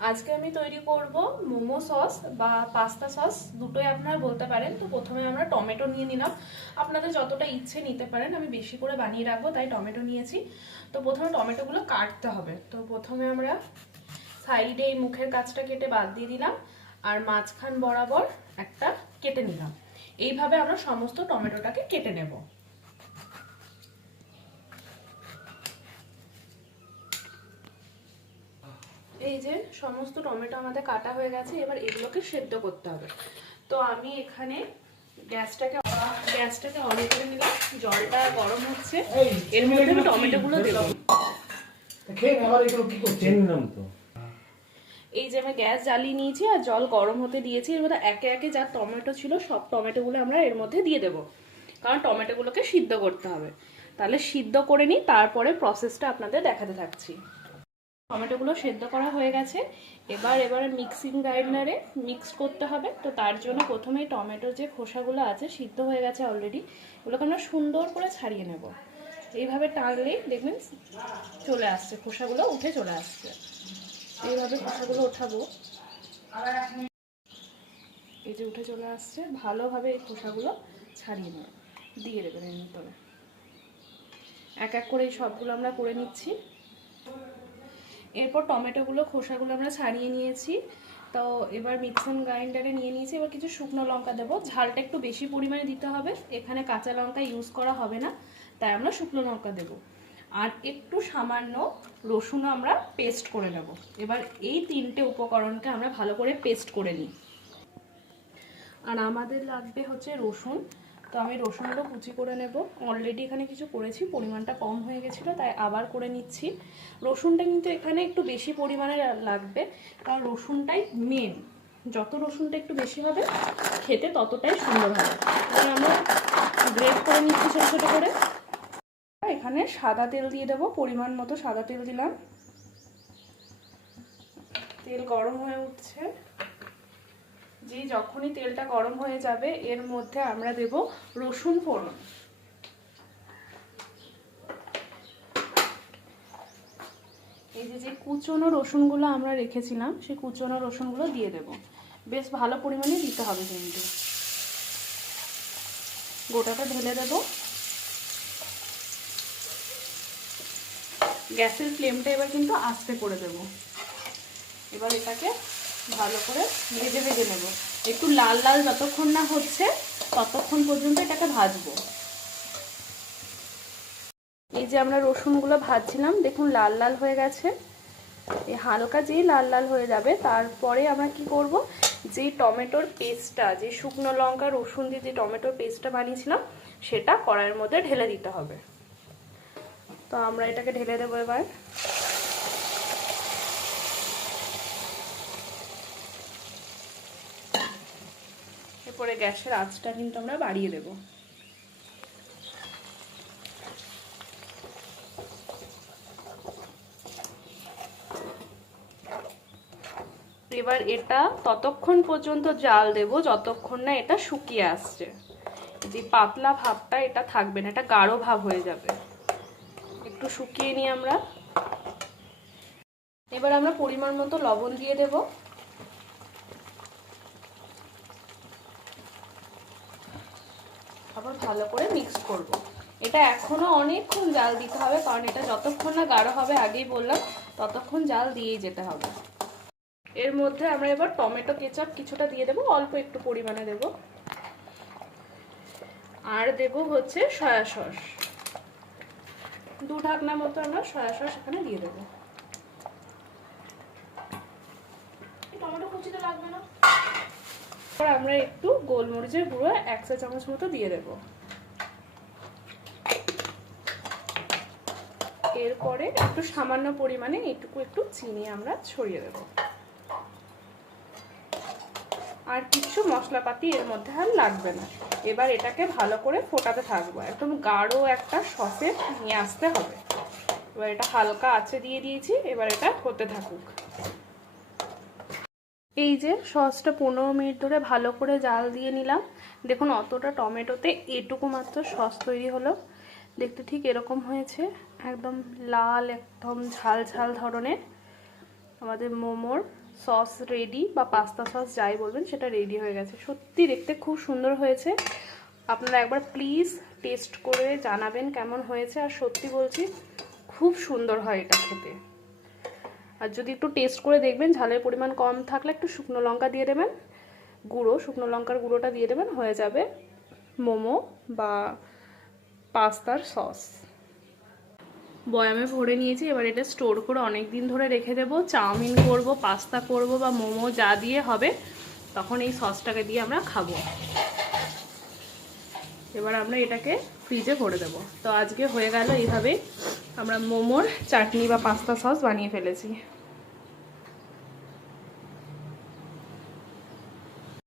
আজকে আমি তৈরি করব মোমো সস বা পাস্তা সস, দুটোই আপনারা বলতে পারেন। তো প্রথমে আমরা টমেটো নিয়ে নিলাম, আপনাদের যতটা ইচ্ছে নিতে পারেন, আমি বেশি করে বানিয়ে রাখবো তাই টমেটো নিয়েছি। তো প্রথমে টমেটোগুলো কাটতে হবে। তো প্রথমে আমরা সাইডে এই মুখের কাছটা কেটে বাদ দিয়ে দিলাম, আর মাঝখান বরাবর একটা কেটে নিলাম। এইভাবে আমরা সমস্ত টমেটোটাকে কেটে নেব। এই যে সমস্ত টমেটো আমাদের কাটা হয়ে গেছে, এবার এগুলোকে সেদ্ধ করতে হবে। তো আমি এখানে গ্যাসটাকে অন করে নিলাম, জলটা গরম হচ্ছে, এর মধ্যে আমি টমেটোগুলো দেব। এই যে আমি গ্যাস জ্বালিয়ে নিয়েছি আর জল গরম হতে দিয়েছি। এর মধ্যে একে একে যা টমেটো ছিল সব টমেটোগুলো আমরা এর মধ্যে দিয়ে দেবো, কারণ টমেটোগুলোকে সিদ্ধ করতে হবে। তাহলে সিদ্ধ করে নিই, তারপরে প্রসেসটা আপনাদের দেখাতে থাকছি। টমেটোগুলো সেদ্ধ করা হয়ে গেছে, এবারে মিক্সিং গ্রাইন্ডারে মিক্স করতে হবে। তো তার জন্য প্রথমেই টমেটোর যে খোসাগুলো আছে সিদ্ধ হয়ে গেছে অলরেডি, এগুলোকে আমরা সুন্দর করে ছাড়িয়ে নেব। এইভাবে টানলেই দেখবেন চলে আসছে, খোসাগুলো উঠে চলে আসছে। এইভাবে খোসাগুলো ওঠাবো, এই যে উঠে চলে আসছে। ভালোভাবে এই খোসাগুলো ছাড়িয়ে নেব, দিয়ে দেবেন এর ভিতরে। এক এক করে এই সবগুলো আমরা করে নিচ্ছি। এরপর টমেটোগুলো খোসাগুলো আমরা ছাড়িয়ে নিয়েছি। তো এবার মিক্সিং গ্রাইন্ডারে নিয়ে নিয়েছি। এবার কিছু শুকনো লঙ্কা দেবো, ঝালটা একটু বেশি পরিমাণে দিতে হবে, এখানে কাঁচা লঙ্কা ইউজ করা হবে না, তাই আমরা শুকনো লঙ্কা দেবো। আর একটু সামান্য রসুনও আমরা পেস্ট করে নেব। এবার এই তিনটে উপকরণকে আমরা ভালো করে পেস্ট করে নিই। আর আমাদের লাগবে হচ্ছে রসুন। তো আমি রসুনগুলো কুচি করে নেব। অলরেডি এখানে কিছু করেছি, পরিমাণটা কম হয়ে গেছিলো তাই আবার করে নিচ্ছি। রসুনটা কিন্তু এখানে একটু বেশি পরিমাণে লাগবে, কারণ রসুনটাই মেন। যত রসুনটা একটু বেশি হবে খেতে ততটাই সুন্দর হবে। তাহলে আমরা গ্রেট করে নিচ্ছি ছোটো ছোটো করে। এখানে সাদা তেল দিয়ে দেবো, পরিমাণ মতো সাদা তেল দিলাম। তেল গরম হয়ে উঠছে, যে যখনই তেলটা গরম হয়ে যাবে এর মধ্যে আমরা দেব রসুন ফোড়ন। এই যে কুচনো রসুনগুলো আমরা রেখেছিলাম সেই কুচনো রসুনগুলো দিয়ে দেব। বেশ ভালো পরিমাণে দিতে হবে, কিন্তু গোটাটা ঢেলে দেব। গ্যাসের ফ্লেমটা এবার কিন্তু আস্তে করে দেব। এবার এটাকে ভালো করে ভেজে ভেজে নেব। একটু লাল লাল যতক্ষণ না হচ্ছে ততক্ষণ পর্যন্ত এটাকে ভাজবো। এই যে আমরা রসুনগুলো ভাজছিলাম, দেখুন লাল লাল হয়ে গেছে। এই হালকা যেই লাল লাল হয়ে যাবে তারপরে আমরা কি করব, যে টমেটোর পেস্টটা, যে শুকনো লঙ্কা রসুন দিয়ে যে টমেটোর পেস্টটা বানিয়েছিলাম সেটা কড়াইয়ের মধ্যে ঢেলে দিতে হবে। তো আমরা এটাকে ঢেলে দেবো এবার। এরপরে গ্যাসের আঁচটা কিন্তু আমরা বাড়িয়ে দেব। এবার এটা ততক্ষণ পর্যন্ত জাল দেব যতক্ষণ না এটা শুকিয়ে আসছে। যে পাতলা ভাবটা এটা থাকবে না, এটা গাঢ় ভাব হয়ে যাবে। একটু শুকিয়ে নিই আমরা। এবার আমরা পরিমাণ মতো লবণ দিয়ে দেব। আবার ভালো করে মিক্স করব। এটা এখনো অনেকক্ষণ জাল দিতে হবে, কারণ এটা যতক্ষণ না গাঢ় হবে, আগেই বললাম, ততক্ষণ জাল দিয়েই যেতে হবে। এর মধ্যে আমরা এবার টমেটো কেচাপ কিছুটা দিয়ে দেবো, অল্প একটু পরিমাণে দেব। আর দেব হচ্ছে সয়া সস, 2 ঢাকনা মতো আমরা সয়া সস এখানে দিয়ে দেবো। টমেটো কুচি তো লাগবে না। এবার আমরা একটু গোলমরিচের গুঁড়ো 1 চা চামচ মতো দিয়ে দেব। এরপরে একটু সামান্য পরিমাণে একটু চিনি আমরা ছড়িয়ে দেব। আর কিছু মশলাপাতি এর মধ্যে আর লাগবে না। এবার এটাকে ভালো করে ফোটাতে থাকবো, একদম গাঢ় একটা সসে নিয়ে আসতে হবে। এবার এটা হালকা আঁচে দিয়ে দিয়েছি, এবার এটা হতে থাকুক। এই যে সসটা 15 মিনিট ধরে ভালো করে জাল দিয়ে নিলাম। দেখুন অতটা টমেটোতে এটুকু মাত্র সস তৈরি হলো। দেখতে ঠিক এরকম হয়েছে, একদম লাল, একদম ঝাল ঝাল ধরনের আমাদের মোমোর সস রেডি, বা পাস্তা সস যাই বলবেন সেটা রেডি হয়ে গেছে। সত্যি দেখতে খুব সুন্দর হয়েছে। আপনারা একবার প্লিজ টেস্ট করে জানাবেন কেমন হয়েছে। আর সত্যি বলছি খুব সুন্দর হয় এটা খেতে। আর যদি একটু টেস্ট করে দেখবেন ঝালের পরিমাণ কম থাকলে একটু শুকনো লঙ্কা দিয়ে দেবেন, গুঁড়ো শুকনো লঙ্কার গুঁড়োটা দিয়ে দেবেন, হয়ে যাবে মোমো বা পাস্তার সস। বয়ামে ভরে নিয়েছি, এবার এটা স্টোর করে অনেক দিন ধরে রেখে দেবো। চাউমিন করব, পাস্তা করব বা মোমো যা দিয়ে হবে তখন এই সসটাকে দিয়ে আমরা খাবো। এবার আমরা এটাকে ফ্রিজে ভরে দেবো। তো আজকে হয়ে গেল এইভাবে আমরা মোমোর চাটনি বা পাস্তা সস বানিয়ে ফেলেছি।